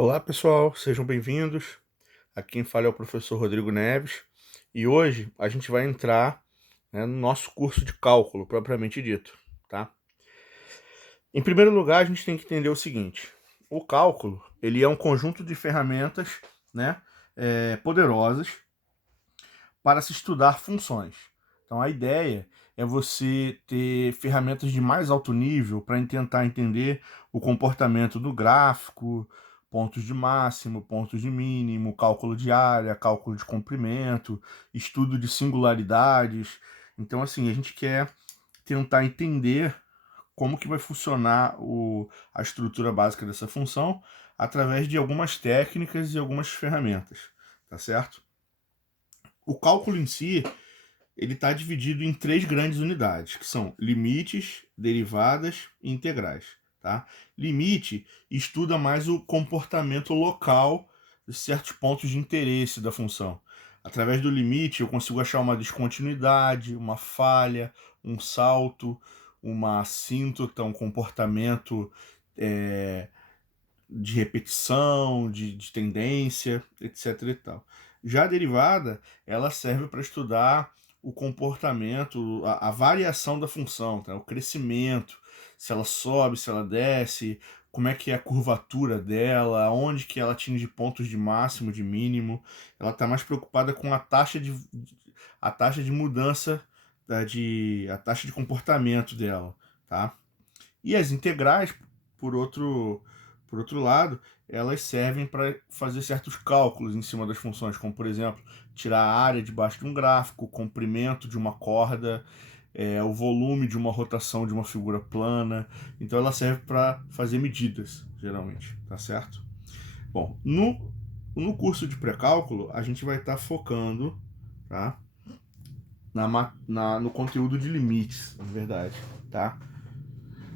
Olá pessoal, sejam bem-vindos. Aqui quem fala é o professor Rodrigo Neves e hoje a gente vai entrar, no nosso curso de cálculo propriamente dito, tá? Em primeiro lugar, a gente tem que entender o seguinte: o cálculo ele é um conjunto de ferramentas, poderosas para se estudar funções. Então a ideia é você ter ferramentas de mais alto nível para tentar entender o comportamento do gráfico, pontos de máximo, pontos de mínimo, cálculo de área, cálculo de comprimento, estudo de singularidades. Então assim, a gente quer tentar entender como que vai funcionar a estrutura básica dessa função através de algumas técnicas e algumas ferramentas, tá certo? O cálculo em si, ele está dividido em três grandes unidades, que são limites, derivadas e integrais. Tá? Limite estuda mais o comportamento local de certos pontos de interesse da função. Através do limite, eu consigo achar uma descontinuidade, uma falha, um salto, uma assíntota, um comportamento é, de repetição, de tendência, etc. e tal. Já a derivada, ela serve para estudar o comportamento, a variação da função, tá? O crescimento, se ela sobe, se ela desce, como é que é a curvatura dela, onde que ela atinge pontos de máximo, de mínimo. Ela está mais preocupada com a taxa de mudança, a taxa de comportamento dela, tá? E as integrais, por outro, por outro lado, elas servem para fazer certos cálculos em cima das funções, como por exemplo, tirar a área debaixo de um gráfico, o comprimento de uma corda, o volume de uma rotação de uma figura plana. Então ela serve para fazer medidas, geralmente, tá certo? Bom, no curso de pré-cálculo, a gente vai estar focando, tá, no conteúdo de limites, na verdade, tá?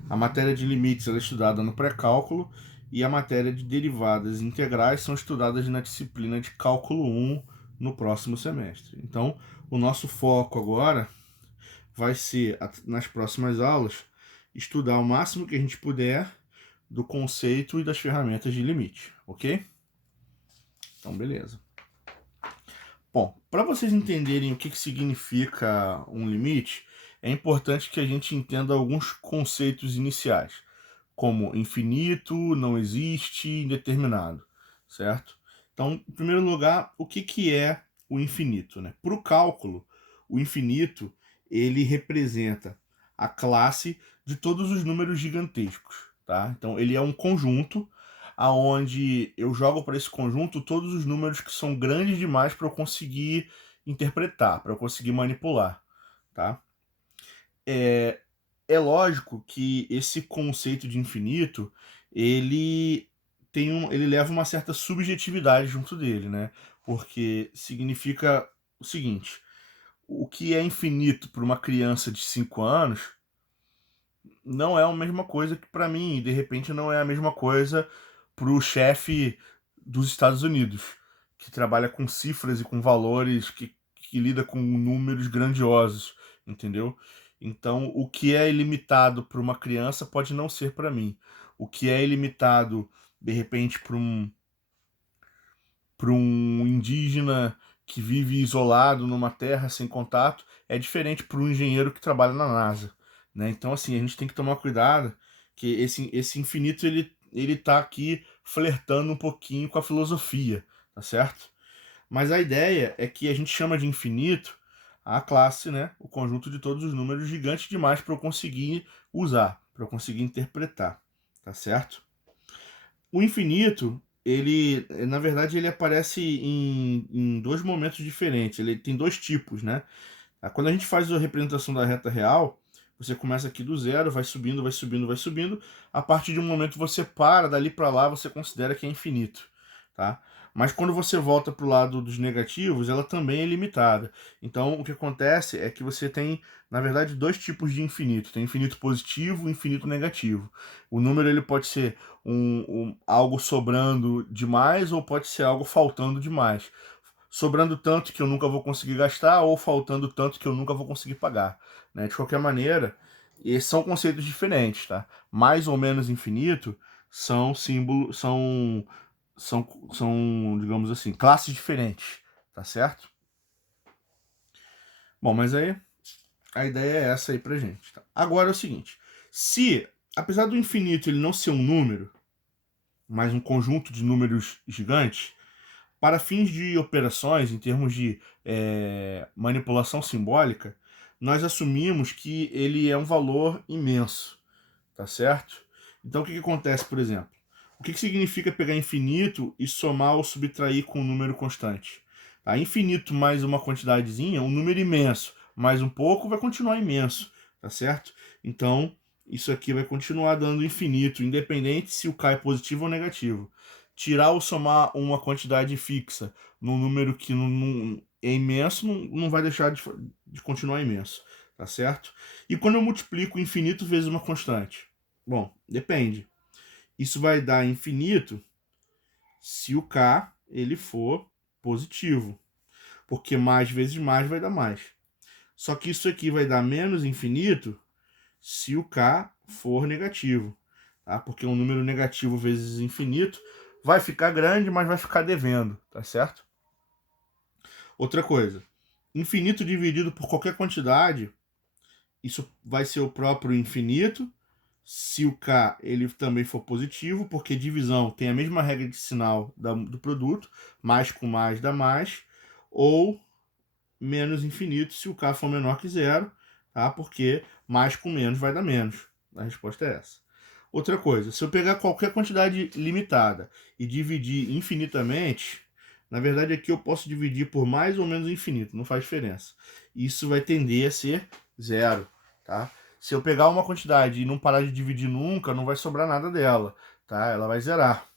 A matéria de limites ela é estudada no pré-cálculo e a matéria de derivadas integrais são estudadas na disciplina de cálculo 1 no próximo semestre. Então, o nosso foco agora vai ser, nas próximas aulas, estudar o máximo que a gente puder do conceito e das ferramentas de limite, ok? Então, beleza. Bom, para vocês entenderem o que significa um limite, é importante que a gente entenda alguns conceitos iniciais, como infinito, não existe, indeterminado, certo? Então, em primeiro lugar, o que é o infinito, né? Para o cálculo, o infinito ele representa a classe de todos os números gigantescos, tá? Então, ele é um conjunto aonde eu jogo para esse conjunto todos os números que são grandes demais para eu conseguir interpretar, para eu conseguir manipular, tá? É, é lógico que esse conceito de infinito, ele ele leva uma certa subjetividade junto dele, né? Porque significa o seguinte: o que é infinito para uma criança de 5 anos não é a mesma coisa que para mim, e de repente não é a mesma coisa para o chefe dos Estados Unidos, que trabalha com cifras e com valores, que lida com números grandiosos, entendeu? Então, o que é ilimitado para uma criança pode não ser para mim. O que é ilimitado, de repente, para um indígena que vive isolado numa terra sem contato, é diferente para um engenheiro que trabalha na NASA, né? Então, assim, a gente tem que tomar cuidado que esse infinito ele tá aqui flertando um pouquinho com a filosofia, tá certo? Mas a ideia é que a gente chama de infinito a classe, né? O conjunto de todos os números gigantes demais para eu conseguir usar, para eu conseguir interpretar, tá certo? O infinito, ele, na verdade, ele aparece em dois momentos diferentes. Ele tem dois tipos, né? Quando a gente faz a representação da reta real, você começa aqui do zero, vai subindo, vai subindo, vai subindo. A partir de um momento você para, dali para lá você considera que é infinito, tá? Mas quando você volta para o lado dos negativos, ela também é limitada. Então o que acontece é que você tem, na verdade, dois tipos de infinito. Tem infinito positivo e infinito negativo. O número ele pode ser algo sobrando demais ou pode ser algo faltando demais, sobrando tanto que eu nunca vou conseguir gastar ou faltando tanto que eu nunca vou conseguir pagar, né? De qualquer maneira, esses são conceitos diferentes, tá? Mais ou menos infinito são símbolos, são são, digamos assim, classes diferentes, tá certo? Bom, mas aí a ideia é essa aí pra gente. Tá? Agora é o seguinte, se, apesar do infinito ele não ser um número, mas um conjunto de números gigantes, para fins de operações, em termos de manipulação simbólica, nós assumimos que ele é um valor imenso, tá certo? Então o que acontece, por exemplo? O que significa pegar infinito e somar ou subtrair com um número constante? Tá? Infinito mais uma quantidadezinha, um número imenso, mais um pouco vai continuar imenso, tá certo? Então isso aqui vai continuar dando infinito, independente se o k é positivo ou negativo. Tirar ou somar uma quantidade fixa num número que não é imenso, não vai deixar de continuar imenso, tá certo? E quando eu multiplico infinito vezes uma constante? Bom, depende. Isso vai dar infinito se o k ele for positivo, porque mais vezes mais vai dar mais. Só que isso aqui vai dar menos infinito se o k for negativo, tá? Porque um número negativo vezes infinito vai ficar grande, mas vai ficar devendo, tá certo? Outra coisa, infinito dividido por qualquer quantidade, isso vai ser o próprio infinito, se o k ele também for positivo, porque divisão tem a mesma regra de sinal do produto, mais com mais dá mais, ou menos infinito se o k for menor que zero, tá? Porque mais com menos vai dar menos. A resposta é essa. Outra coisa, se eu pegar qualquer quantidade limitada e dividir infinitamente, na verdade aqui eu posso dividir por mais ou menos infinito, não faz diferença. Isso vai tender a ser zero, tá? Se eu pegar uma quantidade e não parar de dividir nunca, não vai sobrar nada dela, tá? Ela vai zerar.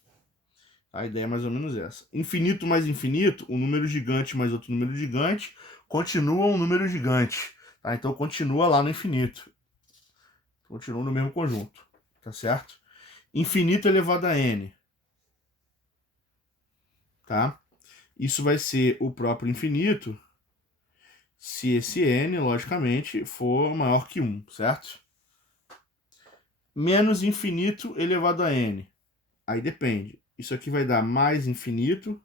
A ideia é mais ou menos essa. Infinito mais infinito, um número gigante mais outro número gigante, continua um número gigante, tá? Então continua lá no infinito. Continua no mesmo conjunto, tá certo? Infinito elevado a n, tá? Isso vai ser o próprio infinito se esse n, logicamente, for maior que 1, certo? Menos infinito elevado a n. Aí depende. Isso aqui vai dar mais infinito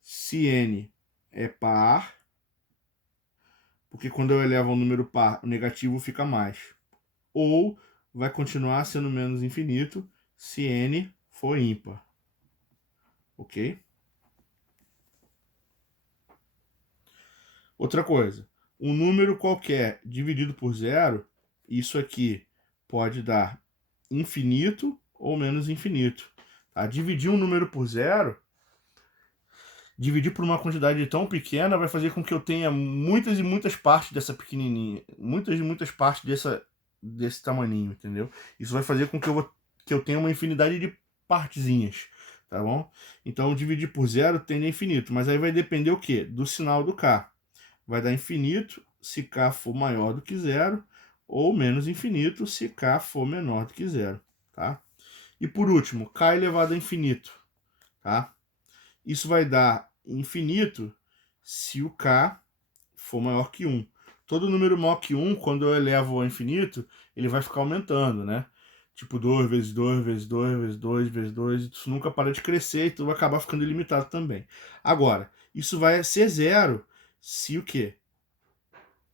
se n é par, porque quando eu elevo um número par, o negativo fica mais. Ou vai continuar sendo menos infinito se n for ímpar. Ok? Outra coisa, um número qualquer dividido por zero, isso aqui pode dar infinito ou menos infinito. Tá? Dividir um número por zero, dividir por uma quantidade tão pequena, vai fazer com que eu tenha muitas e muitas partes dessa pequenininha, muitas e muitas partes desse tamaninho, entendeu? Isso vai fazer com que eu tenha uma infinidade de partezinhas, tá bom? Então, dividir por zero tende a infinito, mas aí vai depender o quê? Do sinal do k. Vai dar infinito se k for maior do que zero, ou menos infinito se k for menor do que zero, tá? E por último, k elevado a infinito, tá? Isso vai dar infinito se o k for maior que 1. Todo número maior que 1, quando eu elevo ao infinito, ele vai ficar aumentando, né? Tipo 2 vezes 2 vezes 2 vezes 2 vezes 2, isso nunca para de crescer e tudo vai acabar ficando ilimitado também. Agora, isso vai ser zero se o quê?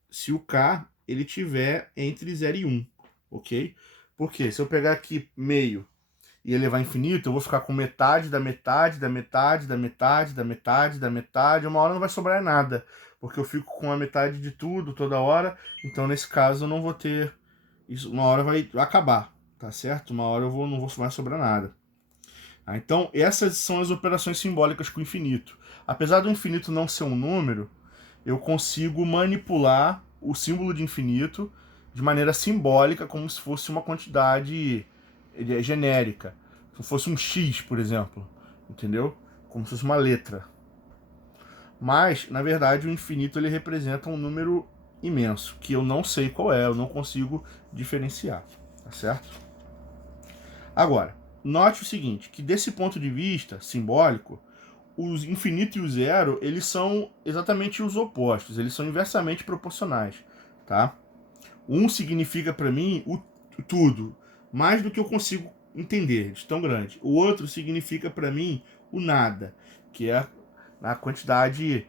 Se o k ele tiver entre 0 e 1, ok? Porque se eu pegar aqui meio e elevar a infinito, eu vou ficar com metade da metade da metade da metade da metade da metade, uma hora não vai sobrar nada, porque eu fico com a metade de tudo toda hora, então nesse caso eu não vou ter isso, uma hora vai acabar, tá certo? Uma hora não vou mais sobrar nada. Então essas são as operações simbólicas com o infinito. Apesar do infinito não ser um número, eu consigo manipular o símbolo de infinito de maneira simbólica, como se fosse uma quantidade genérica. Se fosse um X, por exemplo. Entendeu? Como se fosse uma letra. Mas, na verdade, o infinito ele representa um número imenso, que eu não sei qual é, eu não consigo diferenciar. Tá certo? Agora, note o seguinte, que desse ponto de vista simbólico, os infinito e o zero, eles são exatamente os opostos, eles são inversamente proporcionais, tá? Um significa para mim o tudo, mais do que eu consigo entender de tão grande. O outro significa para mim o nada, que é a quantidade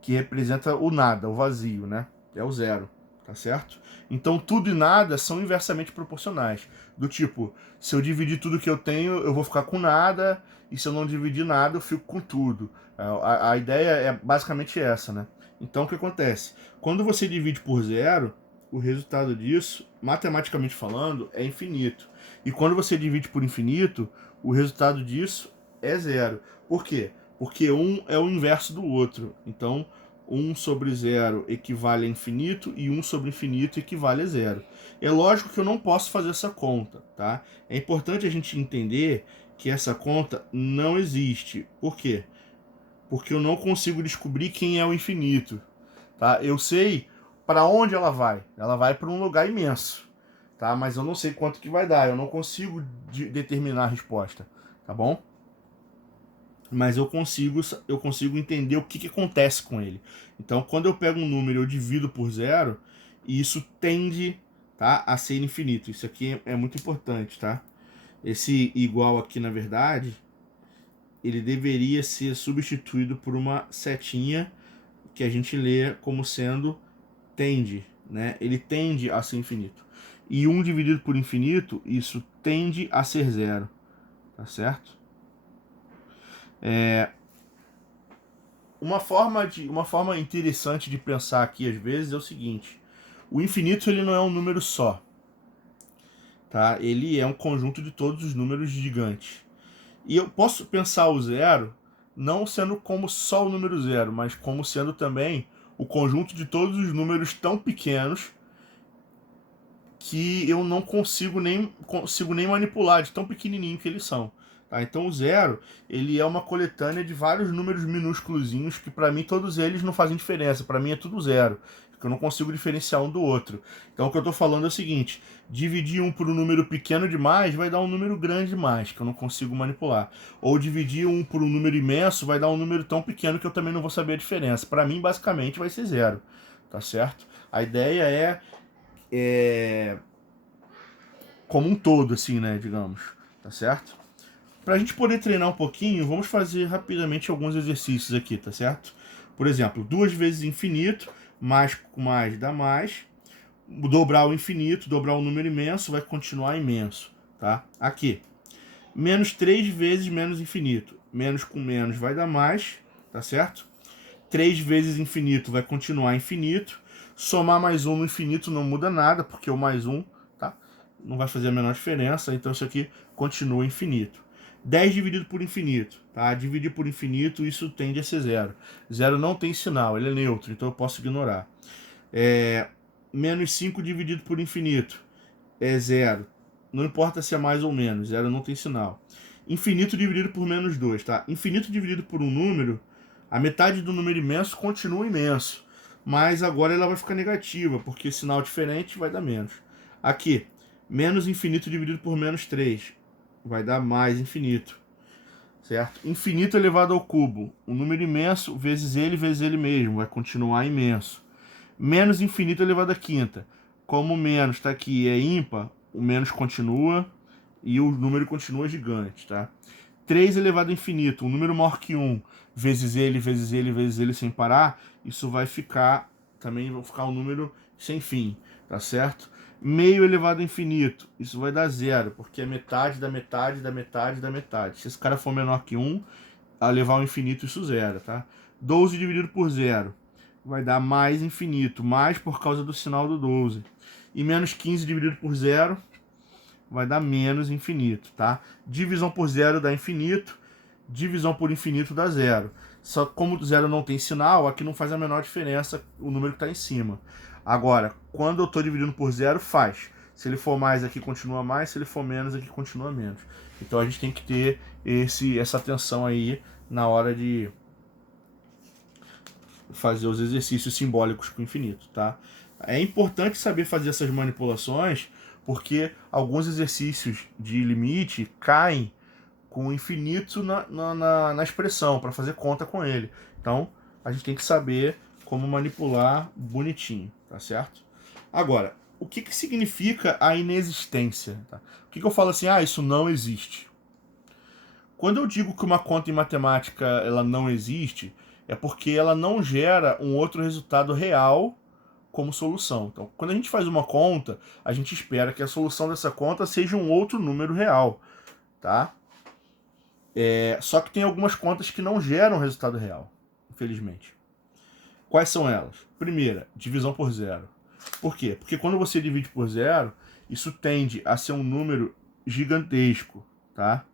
que representa o nada, o vazio, né? É o zero, tá certo? Então tudo e nada são inversamente proporcionais. Do tipo, se eu dividir tudo que eu tenho, eu vou ficar com nada, e se eu não dividir nada, eu fico com tudo. A ideia é basicamente essa, né? Então o que acontece? Quando você divide por zero, o resultado disso, matematicamente falando, é infinito. E quando você divide por infinito, o resultado disso é zero. Por quê? Porque um é o inverso do outro. Então, 1 sobre 0 equivale a infinito e 1 sobre infinito equivale a zero. É lógico que eu não posso fazer essa conta, tá? É importante a gente entender que essa conta não existe. Por quê? Porque eu não consigo descobrir quem é o infinito, tá? Eu sei para onde ela vai. Ela vai para um lugar imenso, tá? Mas eu não sei quanto que vai dar. Eu não consigo determinar a resposta, tá bom? Mas eu consigo entender o que acontece com ele. Então, quando eu pego um número e eu divido por zero, isso tende, tá, a ser infinito. Isso aqui é muito importante, tá? Esse igual aqui, na verdade, ele deveria ser substituído por uma setinha que a gente lê como sendo tende, né? Ele tende a ser infinito. E 1 dividido por infinito, isso tende a ser zero, tá certo? Uma forma interessante de pensar aqui às vezes é o seguinte: o infinito ele não é um número só, tá? Ele é um conjunto de todos os números gigantes. E eu posso pensar o zero não sendo como só o número zero, mas como sendo também o conjunto de todos os números tão pequenos que eu não consigo nem manipular, de tão pequenininho que eles são. Tá? Então o zero ele é uma coletânea de vários números minúsculozinhos que para mim todos eles não fazem diferença. Para mim é tudo zero, porque eu não consigo diferenciar um do outro. Então o que eu estou falando é o seguinte: dividir um por um número pequeno demais vai dar um número grande demais que eu não consigo manipular. Ou dividir um por um número imenso vai dar um número tão pequeno que eu também não vou saber a diferença. Para mim basicamente vai ser zero, tá certo? A ideia é como um todo, assim, né, digamos, tá certo? Pra gente poder treinar um pouquinho, vamos fazer rapidamente alguns exercícios aqui, tá certo? Por exemplo, 2 vezes infinito, mais com mais dá mais. Dobrar o infinito, dobrar o número imenso, vai continuar imenso, tá? Aqui, menos 3 vezes menos infinito. Menos com menos vai dar mais, tá certo? 3 vezes infinito vai continuar infinito. Somar mais 1 no infinito não muda nada, porque o mais 1, tá? Não vai fazer a menor diferença, então isso aqui continua infinito. 10 dividido por infinito, tá? Dividir por infinito, isso tende a ser zero. Zero não tem sinal, ele é neutro, então eu posso ignorar. Menos 5 dividido por infinito é zero. Não importa se é mais ou menos, zero não tem sinal. Infinito dividido por menos 2, tá? Infinito dividido por um número, a metade do número imenso continua imenso, mas agora ela vai ficar negativa, porque sinal diferente vai dar menos. Aqui, menos infinito dividido por menos 3 vai dar mais infinito, certo? Infinito elevado ao cubo, um número imenso vezes ele mesmo, vai continuar imenso. Menos infinito elevado à quinta, como o menos está aqui é ímpar, o menos continua e o número continua gigante, tá? 3 elevado a infinito, um número maior que 1, vezes ele, vezes ele, vezes ele sem parar, isso vai ficar, também vai ficar um número sem fim, tá certo? Meio elevado a infinito, isso vai dar zero, porque é metade da metade da metade da metade. Se esse cara for menor que 1, a levar ao infinito isso zero, tá? 12 dividido por zero vai dar mais infinito, mais por causa do sinal do 12. E menos 15 dividido por zero vai dar menos infinito, tá? Divisão por zero dá infinito, divisão por infinito dá zero. Só que como o zero não tem sinal, aqui não faz a menor diferença o número que está em cima. Agora, quando eu estou dividindo por zero, faz. Se ele for mais, aqui continua mais. Se ele for menos, aqui continua menos. Então a gente tem que ter essa atenção aí na hora de fazer os exercícios simbólicos com o infinito, tá? É importante saber fazer essas manipulações, porque alguns exercícios de limite caem com o infinito na expressão, para fazer conta com ele. Então, a gente tem que saber como manipular bonitinho, tá certo? Agora, o que significa a inexistência? Tá? O que eu falo assim, isso não existe? Quando eu digo que uma conta em matemática ela não existe, é porque ela não gera um outro resultado real como solução. Então, quando a gente faz uma conta, a gente espera que a solução dessa conta seja um outro número real, tá? Só que tem algumas contas que não geram resultado real, infelizmente. Quais são elas? Primeira, divisão por zero. Por quê? Porque quando você divide por zero, isso tende a ser um número gigantesco, tá?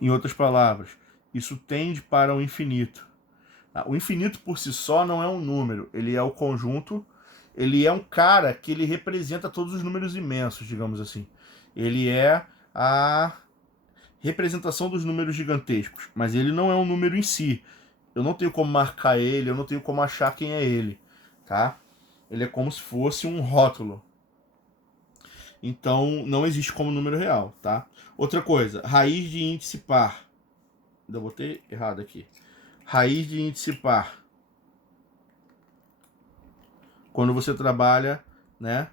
Em outras palavras, isso tende para o infinito. O infinito por si só não é um número, ele é o conjunto, ele é um cara que ele representa todos os números imensos, digamos assim. Ele é a representação dos números gigantescos, mas ele não é um número em si. Eu não tenho como marcar ele, eu não tenho como achar quem é ele, tá? Ele é como se fosse um rótulo. Então, não existe como número real, tá? Outra coisa, raiz de índice par. Eu botei errado aqui. Raiz de índice par. Quando você trabalha, né,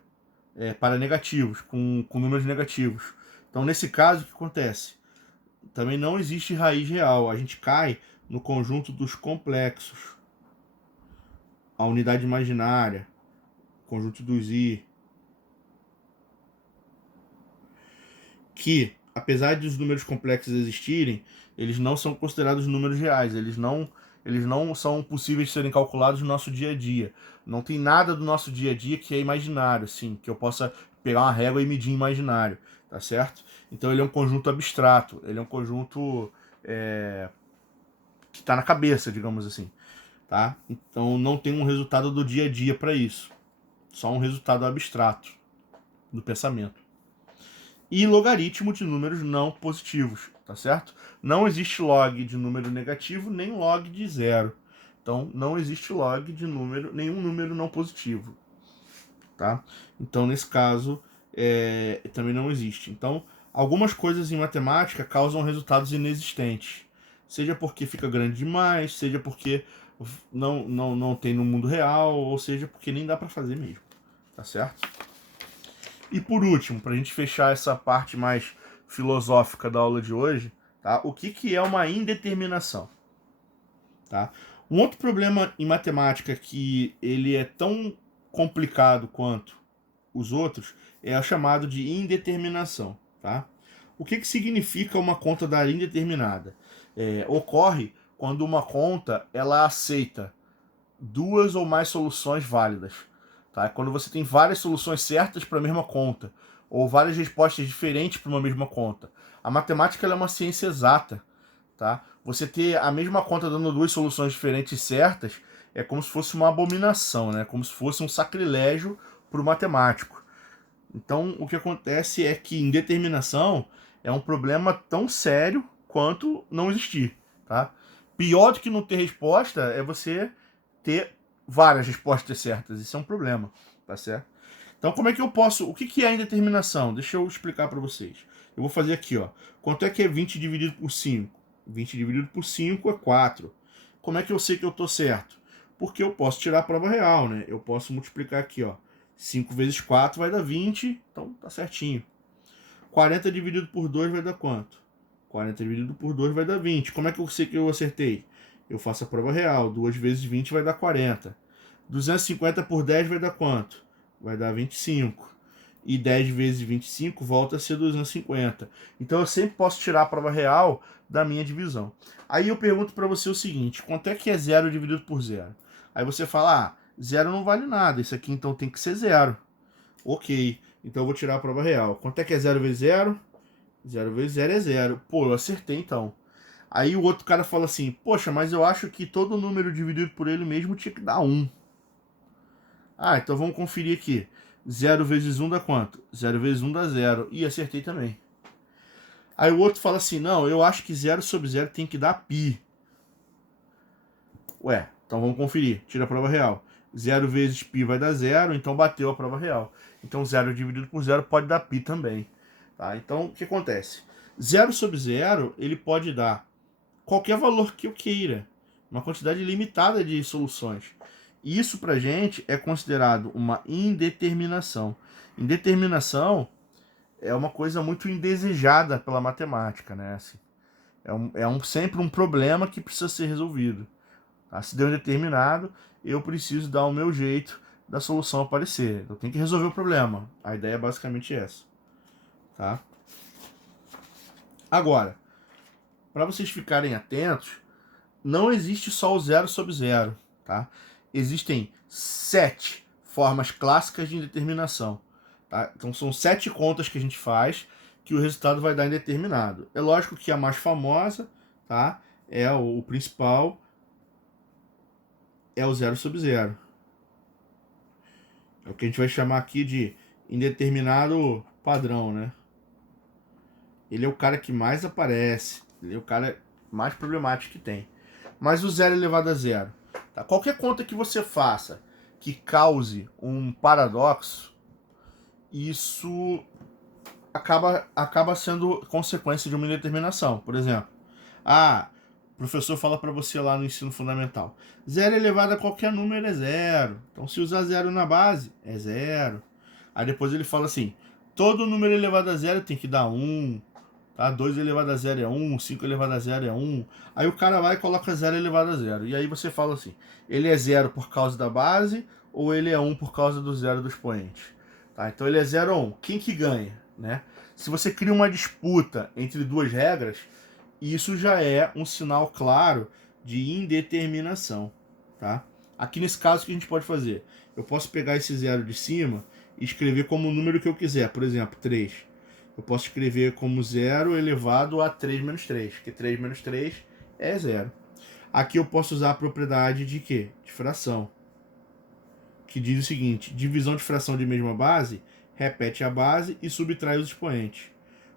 para negativos, com números negativos. Então, nesse caso, o que acontece? Também não existe raiz real. A gente cai no conjunto dos complexos. A unidade imaginária, conjunto dos i, que, apesar de os números complexos existirem, eles não são considerados números reais. Eles não são possíveis de serem calculados no nosso dia a dia. Não tem nada do nosso dia a dia que é imaginário, assim, que eu possa pegar uma régua e medir imaginário, tá certo? Então ele é um conjunto abstrato, ele é um conjunto que está na cabeça, digamos assim, tá? Então não tem um resultado do dia a dia para isso, só um resultado abstrato do pensamento. E logaritmo de números não positivos, tá certo? Não existe log de número negativo nem log de zero. Então não existe log de nenhum número não positivo, tá? Então nesse caso também não existe. Então algumas coisas em matemática causam resultados inexistentes, seja porque fica grande demais, seja porque não tem no mundo real, ou seja porque nem dá para fazer mesmo, tá certo? E por último, para a gente fechar essa parte mais filosófica da aula de hoje, tá? O que é uma indeterminação? Tá? Um outro problema em matemática que ele é tão complicado quanto os outros é o chamado de indeterminação. Tá? O que significa uma conta da indeterminada? Ocorre quando uma conta ela aceita duas ou mais soluções válidas. Tá? Quando você tem várias soluções certas para a mesma conta, ou várias respostas diferentes para uma mesma conta. A matemática ela é uma ciência exata. Tá? Você ter a mesma conta dando duas soluções diferentes certas é como se fosse uma abominação, né? Como se fosse um sacrilégio para o matemático. Então, o que acontece é que indeterminação é um problema tão sério quanto não existir. Tá? Pior do que não ter resposta é você ter várias respostas certas. Isso é um problema, tá certo? Então, como é que eu posso... O que é a indeterminação? Deixa eu explicar para vocês. Eu vou fazer aqui, ó. Quanto é que é 20 dividido por 5? 20 dividido por 5 é 4. Como é que eu sei que eu estou certo? Porque eu posso tirar a prova real, né? Eu posso multiplicar aqui, ó. 5 vezes 4 vai dar 20, então tá certinho. 40 dividido por 2 vai dar quanto? 40 dividido por 2 vai dar 20. Como é que eu sei que eu acertei? Eu faço a prova real. 2 vezes 20 vai dar 40. 250 por 10 vai dar quanto? Vai dar 25. E 10 vezes 25 volta a ser 250. Então eu sempre posso tirar a prova real da minha divisão. Aí eu pergunto para você o seguinte: quanto é que é 0 dividido por 0? Aí você fala: 0 não vale nada, isso aqui então tem que ser 0. Ok, então eu vou tirar a prova real. Quanto é que é 0 vezes 0? 0 vezes 0 é 0. Pô, eu acertei então. Aí o outro cara fala assim: poxa, mas eu acho que todo número dividido por ele mesmo tinha que dar 1. Então vamos conferir aqui. 0 vezes 1 dá quanto? 0 vezes 1 dá 0. E acertei também. Aí o outro fala assim: não, eu acho que 0 sobre 0 tem que dar π. Ué, então vamos conferir. Tira a prova real. 0 vezes π vai dar 0, então bateu a prova real. Então 0 dividido por 0 pode dar π também. Tá? Então o que acontece? 0 sobre 0 ele pode dar qualquer valor que eu queira. uma quantidade limitada de soluções. Isso para a gente é considerado uma indeterminação. Indeterminação é uma coisa muito indesejada pela matemática, né? Assim, sempre um problema que precisa ser resolvido. Tá? Se deu indeterminado, eu preciso dar o meu jeito da solução aparecer. Eu tenho que resolver o problema. A ideia é basicamente essa. Tá? Agora, para vocês ficarem atentos, não existe só o zero sobre zero. Tá? Existem 7 formas clássicas de indeterminação. Tá? Então são 7 contas que a gente faz que o resultado vai dar indeterminado. É lógico que a mais famosa, tá? É o principal, é o zero sobre zero. É o que a gente vai chamar aqui de indeterminado padrão, né? Ele é o cara que mais aparece, ele é o cara mais problemático que tem. Mas o zero elevado a zero, tá? Qualquer conta que você faça que cause um paradoxo, isso acaba sendo consequência de uma indeterminação. Por exemplo, o professor fala para você lá no ensino fundamental, zero elevado a qualquer número é zero. Então, se usar zero na base, é zero. Aí depois ele fala assim, todo número elevado a zero tem que dar 1. Tá? 2 elevado a zero é 1, 5 elevado a zero é 1. Aí o cara vai e coloca 0 elevado a zero. E aí você fala assim, ele é 0 por causa da base ou ele é 1 por causa do zero do expoente? Tá? Então ele é 0 ou 1. Quem que ganha? Né? Se você cria uma disputa entre duas regras, isso já é um sinal claro de indeterminação. Tá? Aqui nesse caso, o que a gente pode fazer? Eu posso pegar esse zero de cima e escrever como o número que eu quiser. Por exemplo, 3. Eu posso escrever como 0 elevado a 3 menos 3, que 3 menos 3 é 0. Aqui eu posso usar a propriedade de quê? De fração, que diz o seguinte, divisão de fração de mesma base, repete a base e subtrai os expoentes.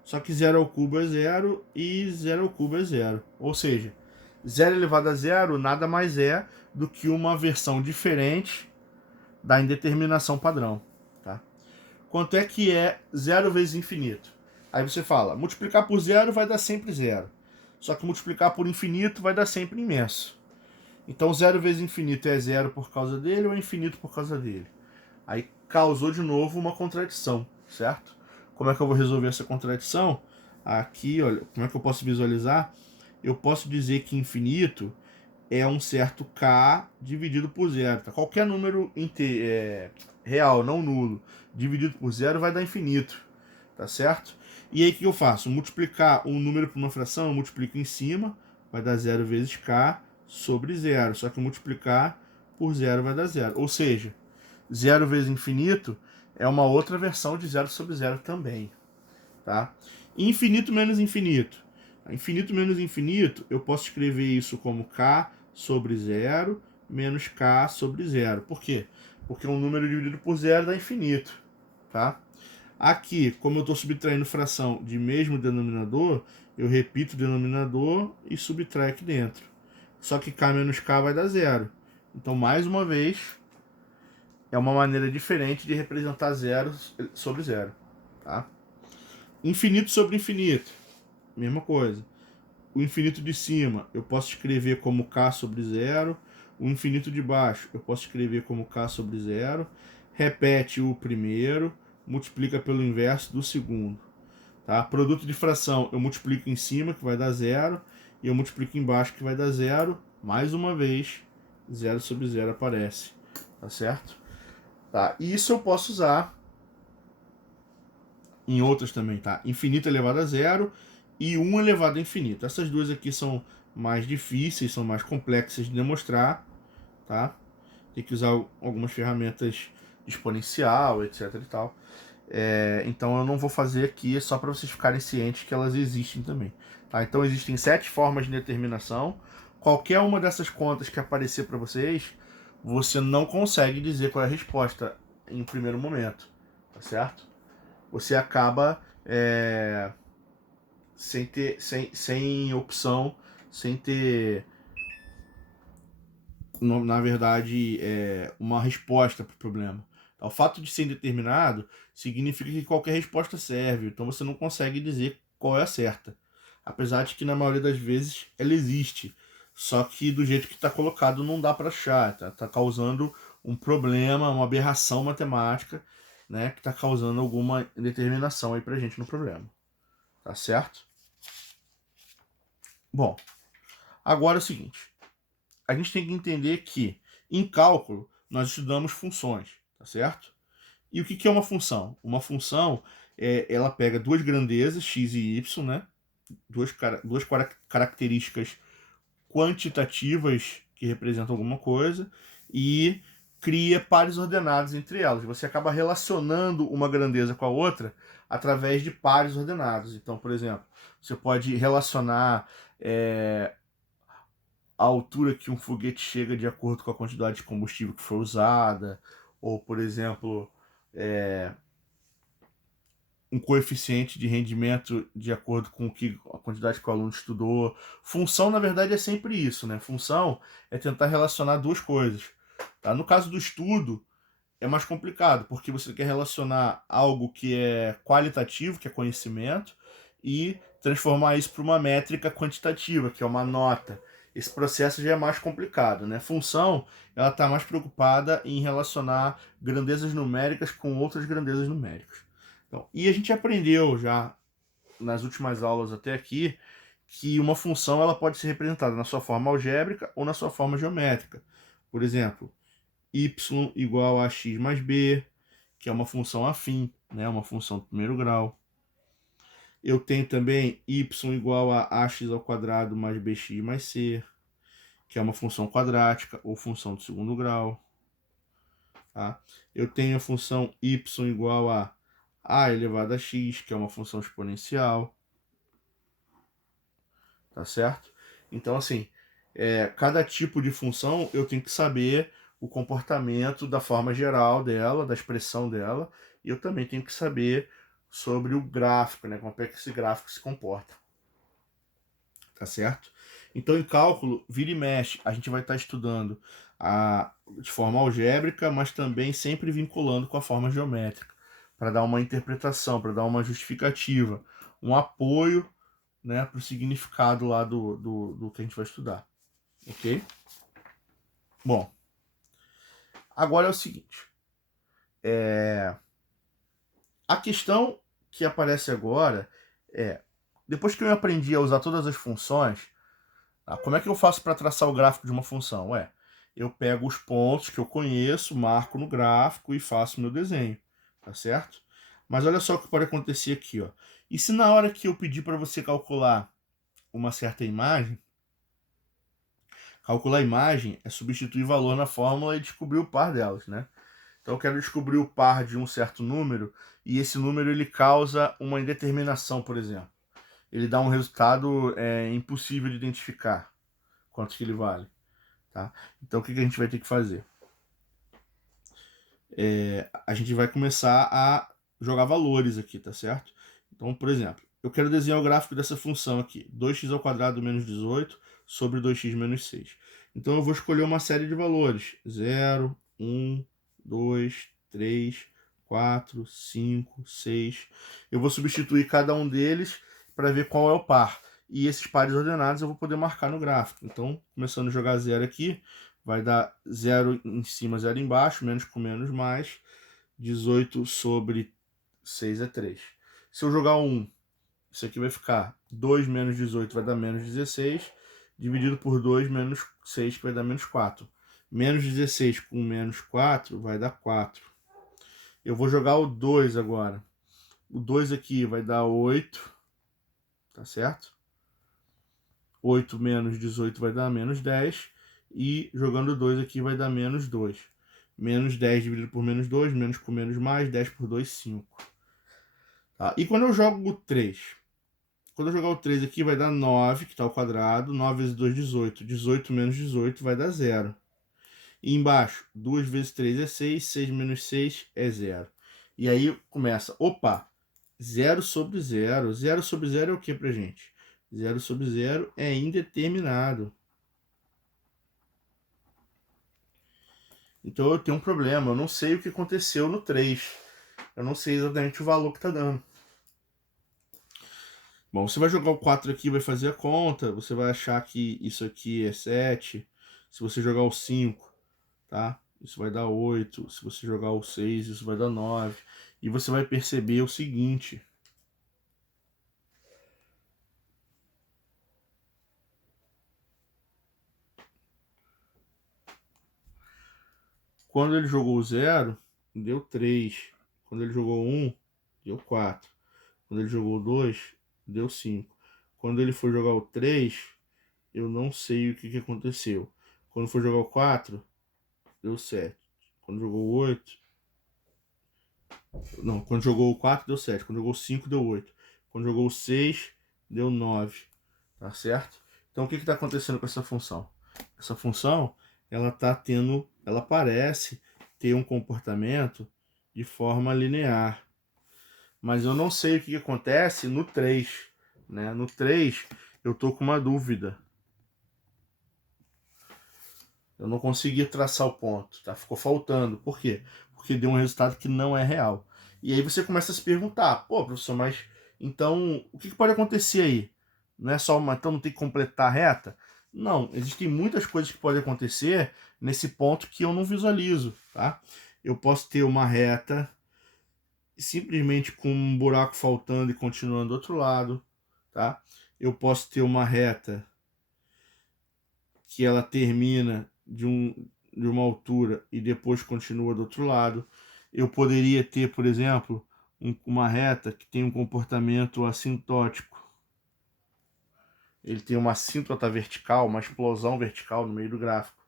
Só que 0 ao cubo é 0 e 0 ao cubo é 0. Ou seja, 0 elevado a 0 nada mais é do que uma versão diferente da indeterminação padrão. Tá? Quanto é que é 0 vezes infinito? Aí você fala, multiplicar por 0 vai dar sempre 0. Só que multiplicar por infinito vai dar sempre imenso. Então 0 vezes infinito é 0 por causa dele ou é infinito por causa dele? Aí causou de novo uma contradição, certo? Como é que eu vou resolver essa contradição? Aqui, olha, como é que eu posso visualizar? Eu posso dizer que infinito é um certo k dividido por 0. Tá? Qualquer número real, não nulo, dividido por 0 vai dar infinito, tá certo? E aí o que eu faço? Multiplicar um número por uma fração, eu multiplico em cima, vai dar 0 vezes k sobre 0. Só que multiplicar por 0 vai dar 0. Ou seja, 0 vezes infinito é uma outra versão de 0 sobre 0 também. Tá? Infinito menos infinito. Infinito menos infinito, eu posso escrever isso como k sobre 0 menos k sobre 0. Por quê? Porque um número dividido por 0 dá infinito. Tá? Aqui, como eu estou subtraindo fração de mesmo denominador, eu repito o denominador e subtraio aqui dentro. Só que k menos k vai dar 0. Então, mais uma vez, é uma maneira diferente de representar 0 sobre 0. Tá? Infinito sobre infinito, mesma coisa. O infinito de cima eu posso escrever como k sobre 0. O infinito de baixo eu posso escrever como k sobre 0. Repete o primeiro, multiplica pelo inverso do segundo. Tá? Produto de fração eu multiplico em cima, que vai dar 0, e eu multiplico embaixo, que vai dar 0. Mais uma vez, 0 sobre 0 aparece. Tá certo? Tá? E isso eu posso usar em outras também. Tá? Infinito elevado a 0 e 1 elevado a infinito. Essas duas aqui são mais difíceis, são mais complexas de demonstrar. Tá? Tem que usar algumas ferramentas de exponencial, etc. e tal. Então eu não vou fazer aqui, é só para vocês ficarem cientes que elas existem também. Tá? Então existem 7 formas de determinação. Qualquer uma dessas contas que aparecer para vocês, você não consegue dizer qual é a resposta em primeiro momento. Tá certo? Você acaba sem opção, sem ter, na verdade, uma resposta para o problema. O fato de ser indeterminado significa que qualquer resposta serve, então você não consegue dizer qual é a certa. Apesar de que na maioria das vezes ela existe, só que do jeito que está colocado não dá para achar, tá causando um problema, uma aberração matemática, né, que está causando alguma determinação aí para a gente no problema, tá certo? Bom, agora é o seguinte, a gente tem que entender que em cálculo nós estudamos funções, tá certo? E o que é uma função? Uma função, ela pega duas grandezas, x e y, né? Duas características quantitativas que representam alguma coisa e cria pares ordenados entre elas. Você acaba relacionando uma grandeza com a outra através de pares ordenados. Então, por exemplo, você pode relacionar a altura que um foguete chega de acordo com a quantidade de combustível que foi usada, ou, por exemplo, um coeficiente de rendimento de acordo com a quantidade que o aluno estudou. Função, na verdade, é sempre isso, né? Função é tentar relacionar duas coisas. Tá? No caso do estudo, é mais complicado, porque você quer relacionar algo que é qualitativo, que é conhecimento, e transformar isso para uma métrica quantitativa, que é uma nota. Esse processo já é mais complicado, né? Função, ela está mais preocupada em relacionar grandezas numéricas com outras grandezas numéricas. Então, e a gente aprendeu já nas últimas aulas até aqui que uma função ela pode ser representada na sua forma algébrica ou na sua forma geométrica. Por exemplo, y igual a x mais b, que é uma função afim, né, uma função do primeiro grau. Eu tenho também y igual a ax ao quadrado mais bx mais c, que é uma função quadrática ou função do segundo grau. Tá? Eu tenho a função y igual a elevado a x, que é uma função exponencial. Tá certo? Então, assim, cada tipo de função eu tenho que saber o comportamento da forma geral dela, da expressão dela, e eu também tenho que saber sobre o gráfico, né? Como é que esse gráfico se comporta. Tá certo? Então, em cálculo, vira e mexe, a gente vai estar estudando de forma algébrica, mas também sempre vinculando com a forma geométrica, para dar uma interpretação, para dar uma justificativa, um apoio, né, para o significado lá do que a gente vai estudar. Ok? Bom, agora é o seguinte. A questão que aparece agora é, depois que eu aprendi a usar todas as funções, tá, como é que eu faço para traçar o gráfico de uma função? Eu pego os pontos que eu conheço, marco no gráfico e faço meu desenho, tá certo? Mas olha só o que pode acontecer aqui, ó. E se na hora que eu pedir para você calcular uma certa imagem, calcular a imagem é substituir valor na fórmula e descobrir o par delas, né? Então eu quero descobrir o par de um certo número e esse número ele causa uma indeterminação, por exemplo. Ele dá um resultado impossível de identificar quanto que ele vale. Tá? Então o que a gente vai ter que fazer? A gente vai começar a jogar valores aqui, tá certo? Então, por exemplo, eu quero desenhar o gráfico dessa função aqui, 2x ao quadrado menos 18 sobre 2x menos 6. Então eu vou escolher uma série de valores, 0, 1, 2, 3, 4, 5, 6. Eu vou substituir cada um deles para ver qual é o par. E esses pares ordenados eu vou poder marcar no gráfico. Então, começando a jogar 0 aqui, vai dar 0 em cima, 0 embaixo, menos com menos mais, 18 sobre 6 é 3. Se eu jogar 1, isso aqui vai ficar 2 menos 18 vai dar menos 16, dividido por 2 menos 6, que vai dar menos 4. Menos 16 com menos 4 vai dar 4. Eu vou jogar o 2 agora. O 2 aqui vai dar 8, tá certo? 8 menos 18 vai dar menos 10. E jogando 2 aqui vai dar menos 2. Menos 10 dividido por menos 2, menos com menos mais, 10 por 2, 5. Tá? E quando eu jogo o 3? Quando eu jogar o 3 aqui vai dar 9, que está ao quadrado. 9 vezes 2, 18. 18 menos 18 vai dar 0. E embaixo, 2 vezes 3 é 6. 6 menos 6 é 0. E aí começa, opa, 0 sobre 0. 0 sobre 0 é o que pra gente? 0 sobre 0 é indeterminado. Então eu tenho um problema, eu não sei o que aconteceu no 3. Eu não sei exatamente o valor que está dando. Bom, você vai jogar o 4 aqui, vai fazer a conta, você vai achar que isso aqui é 7. Se você jogar o 5, tá? Isso vai dar 8. Se você jogar o 6, isso vai dar 9. E você vai perceber o seguinte: quando ele jogou o 0, deu 3. Quando ele jogou o 1, deu 4. Quando ele jogou o 2, deu 5. Quando ele foi jogar o 3, eu não sei o que aconteceu. Quando foi jogar o 4, deu 7. Quando jogou o 8, não, quando jogou o 4 deu 7. Quando jogou o 5 deu 8. Quando jogou o 6 deu 9. Tá certo? Então o que está acontecendo com essa função? Essa função, ela parece ter um comportamento de forma linear. Mas eu não sei o que acontece no 3, né? No 3 eu tô com uma dúvida. Eu não consegui traçar o ponto, tá? Ficou faltando. Por quê? Porque deu um resultado que não é real. E aí você começa a se perguntar, pô, professor, mas então o que pode acontecer aí? Não é só uma, então não tem que completar a reta? Não, existem muitas coisas que podem acontecer nesse ponto que eu não visualizo, tá? Eu posso ter uma reta simplesmente com um buraco faltando e continuando do outro lado, tá? Eu posso ter uma reta que ela termina de uma altura e depois continua do outro lado. Eu poderia ter, por exemplo, uma reta que tem um comportamento assintótico. Ele tem uma assíntota vertical, uma explosão vertical no meio do gráfico.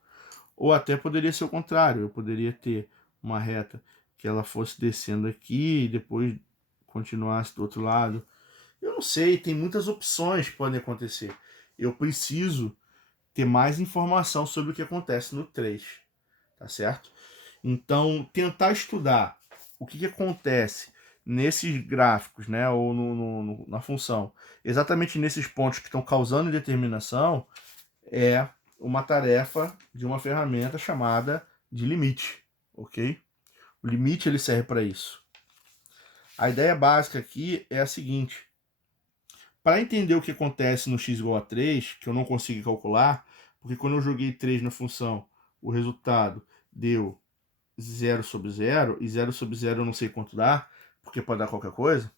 Ou até poderia ser o contrário, eu poderia ter uma reta que ela fosse descendo aqui e depois continuasse do outro lado. Eu não sei, tem muitas opções que podem acontecer. Eu preciso ter mais informação sobre o que acontece no 3, tá certo? Então, tentar estudar o que acontece nesses gráficos, né, ou na função, exatamente nesses pontos que estão causando indeterminação, é uma tarefa de uma ferramenta chamada de limite, ok? O limite ele serve para isso. A ideia básica aqui é a seguinte: para entender o que acontece no x igual a 3, que eu não consigo calcular, porque quando eu joguei 3 na função, o resultado deu 0 sobre 0, e 0 sobre 0 eu não sei quanto dá, porque pode dar qualquer coisa,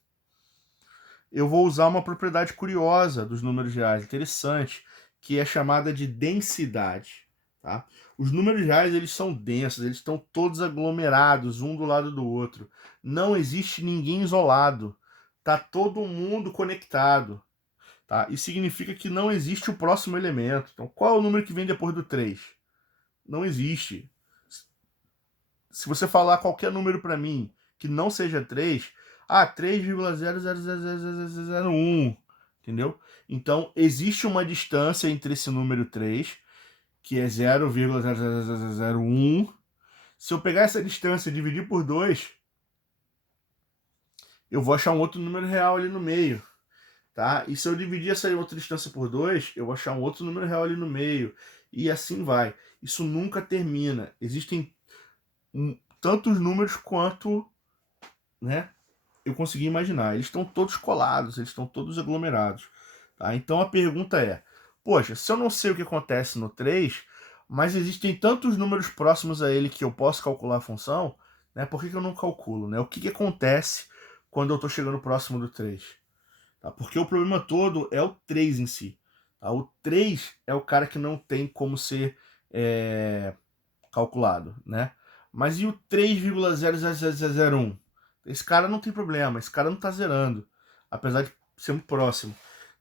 eu vou usar uma propriedade curiosa dos números reais, interessante, que é chamada de densidade. Tá? Os números reais eles são densos, eles estão todos aglomerados, um do lado do outro. Não existe ninguém isolado. Tá todo mundo conectado. Tá? Isso significa que não existe o próximo elemento. Então, qual é o número que vem depois do 3? Não existe. Se você falar qualquer número para mim que não seja 3, 3,0000001, entendeu? Então, existe uma distância entre esse número 3, que é 0,00001. Se eu pegar essa distância e dividir por 2, eu vou achar um outro número real ali no meio. Tá? E se eu dividir essa outra distância por 2, eu vou achar um outro número real ali no meio. E assim vai. Isso nunca termina. Existem tantos números quanto, né, eu consegui imaginar. Eles estão todos colados, eles estão todos aglomerados. Tá? Então a pergunta é: poxa, se eu não sei o que acontece no 3, mas existem tantos números próximos a ele que eu posso calcular a função, né, por que eu não calculo? Né? O que acontece quando eu estou chegando próximo do 3? Tá? Porque o problema todo é o 3 em si. Tá? O 3 é o cara que não tem como ser calculado, né? Mas e o 3,00001? Esse cara não tem problema, esse cara não está zerando, apesar de ser muito próximo.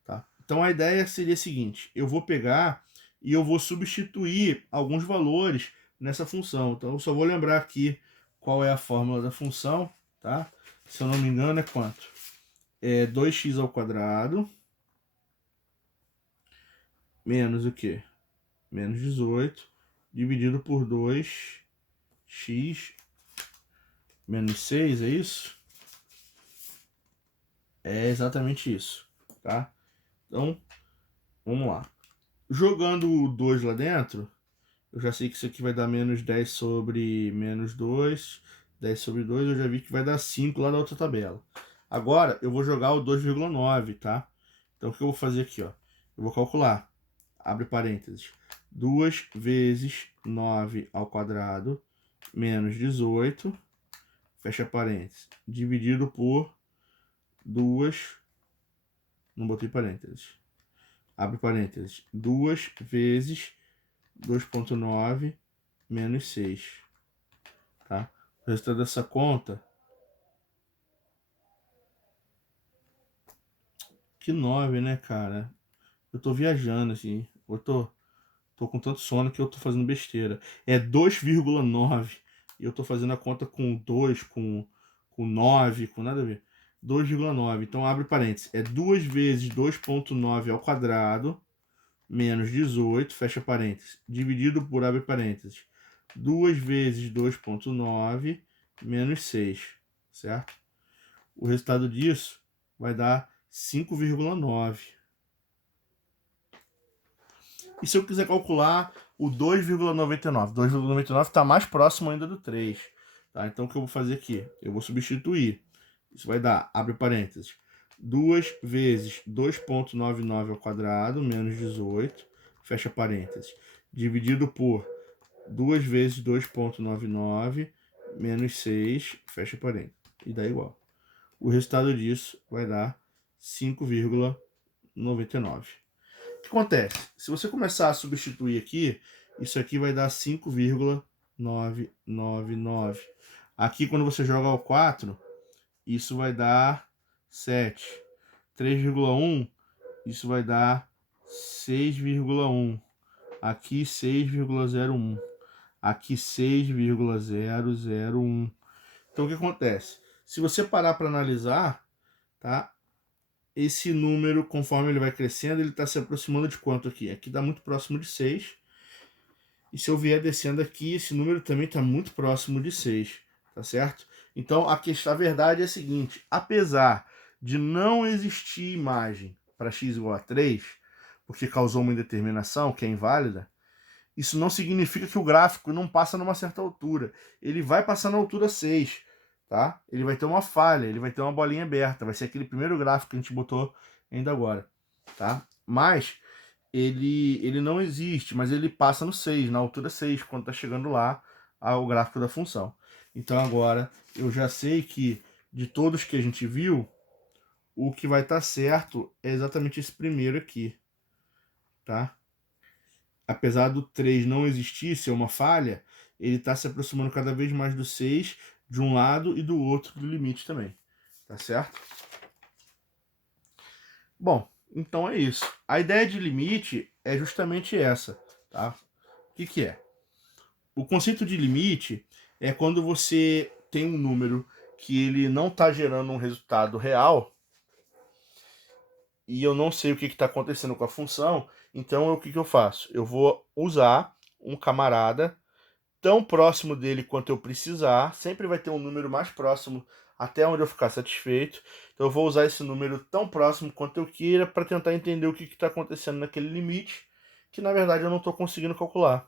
Tá? Então a ideia seria a seguinte: eu vou pegar e eu vou substituir alguns valores nessa função. Então eu só vou lembrar aqui qual é a fórmula da função, tá? Se eu não me engano é quanto? É 2x ao quadrado menos o quê? Menos 18 dividido por 2x menos 6, é isso? É exatamente isso, tá? Então, vamos lá. Jogando o 2 lá dentro, eu já sei que isso aqui vai dar menos 10 sobre menos 2. 10 sobre 2, eu já vi que vai dar 5 lá da outra tabela. Agora, eu vou jogar o 2,9, tá? Então, o que eu vou fazer aqui, ó? Eu vou calcular, abre parênteses, 2 vezes 9 ao quadrado menos 18, fecha parênteses, dividido por 2, não botei parênteses, abre parênteses, 2 vezes 2,9 menos 6, tá? O resultado dessa conta, que 9, né, cara? Eu tô viajando, assim, tô com tanto sono que eu tô fazendo besteira. É 2,9. E eu tô fazendo a conta com 2, com 9, com nada a ver. 2,9. Então abre parênteses. É 2 vezes 2,9 ao quadrado menos 18, fecha parênteses, dividido por, abre parênteses, 2 vezes 2,9 menos 6, certo? O resultado disso vai dar 5,9. E se eu quiser calcular o 2,99? 2,99 está mais próximo ainda do 3. Tá? Então o que eu vou fazer aqui? Eu vou substituir. Isso vai dar, abre parênteses, 2 vezes 2,99 ao quadrado menos 18, fecha parênteses, dividido por 2 vezes 2,99 menos 6, fecha parênteses. E dá igual. O resultado disso vai dar 5,99. O que acontece? Se você começar a substituir aqui, isso aqui vai dar 5,999. Aqui, quando você joga ao 4, isso vai dar 7. 3,1, isso vai dar 6,1. Aqui 6,01. Aqui 6,001. Então o que acontece? Se você parar para analisar, tá? Esse número, conforme ele vai crescendo, ele está se aproximando de quanto aqui? Aqui dá muito próximo de 6. E se eu vier descendo aqui, esse número também está muito próximo de 6, tá certo? Então a verdade é a seguinte: apesar de não existir imagem para x igual a 3, porque causou uma indeterminação que é inválida, isso não significa que o gráfico não passa numa certa altura. Ele vai passar na altura 6, tá? Ele vai ter uma falha, ele vai ter uma bolinha aberta. Vai ser aquele primeiro gráfico que a gente botou ainda agora, tá? Mas ele não existe, mas ele passa no 6, na altura 6, quando está chegando lá ao gráfico da função. Então agora eu já sei que de todos que a gente viu, o que vai estar certo é exatamente esse primeiro aqui, tá? Apesar do 3 não existir, ser uma falha, ele está se aproximando cada vez mais do 6 de um lado e do outro do limite também, tá certo? Bom, então é isso. A ideia de limite é justamente essa, tá? O que que é? O conceito de limite é quando você tem um número que ele não está gerando um resultado real e eu não sei o que está acontecendo com a função, então o que que eu faço? Eu vou usar um camarada tão próximo dele quanto eu precisar, sempre vai ter um número mais próximo até onde eu ficar satisfeito. Então eu vou usar esse número tão próximo quanto eu queira para tentar entender o que está acontecendo naquele limite, que na verdade eu não estou conseguindo calcular,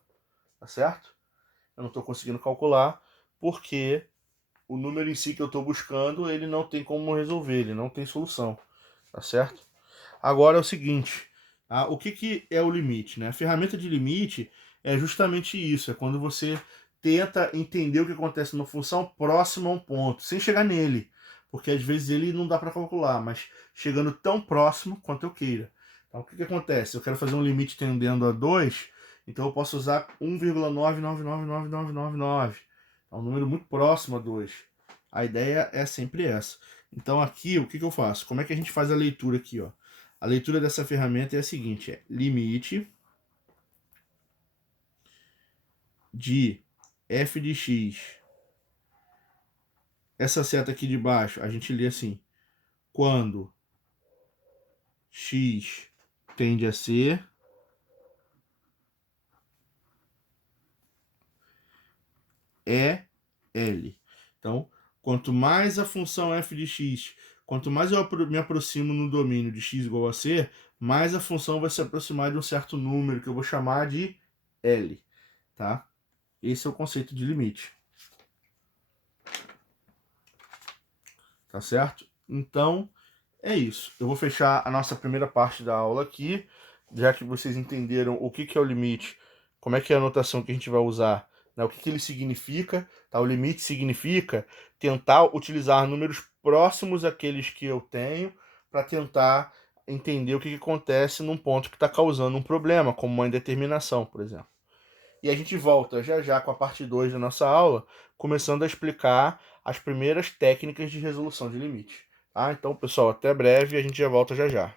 tá certo? Eu não estou conseguindo calcular porque o número em si que eu estou buscando, ele não tem como resolver, ele não tem solução, tá certo? Agora é o seguinte, tá? O que que é o limite, né? A ferramenta de limite é justamente isso, é quando você tenta entender o que acontece numa função próxima a um ponto, sem chegar nele, porque às vezes ele não dá para calcular, mas chegando tão próximo quanto eu queira. Então, o que que acontece? Eu quero fazer um limite tendendo a 2, então eu posso usar 1,999999. É um número muito próximo a 2. A ideia é sempre essa. Então aqui, o que que eu faço? Como é que a gente faz a leitura aqui, ó? A leitura dessa ferramenta é a seguinte, é limite de f de x. Essa seta aqui de baixo, a gente lê assim, quando x tende a ser L. Então, quanto mais a função f de x, quanto mais eu me aproximo no domínio de x igual a c, mais a função vai se aproximar de um certo número que eu vou chamar de L, tá? Esse é o conceito de limite. Tá certo? Então, É isso. Eu vou fechar a nossa primeira parte da aula aqui, já que vocês entenderam o que que é o limite, como é que é a notação que a gente vai usar, né, o que que ele significa. Tá? O limite significa tentar utilizar números próximos àqueles que eu tenho para tentar entender o que que acontece num ponto que está causando um problema, como uma indeterminação, por exemplo. E a gente volta já já com a parte 2 da nossa aula, começando a explicar as primeiras técnicas de resolução de limite. Tá? Então, pessoal, até breve e a gente já volta já já.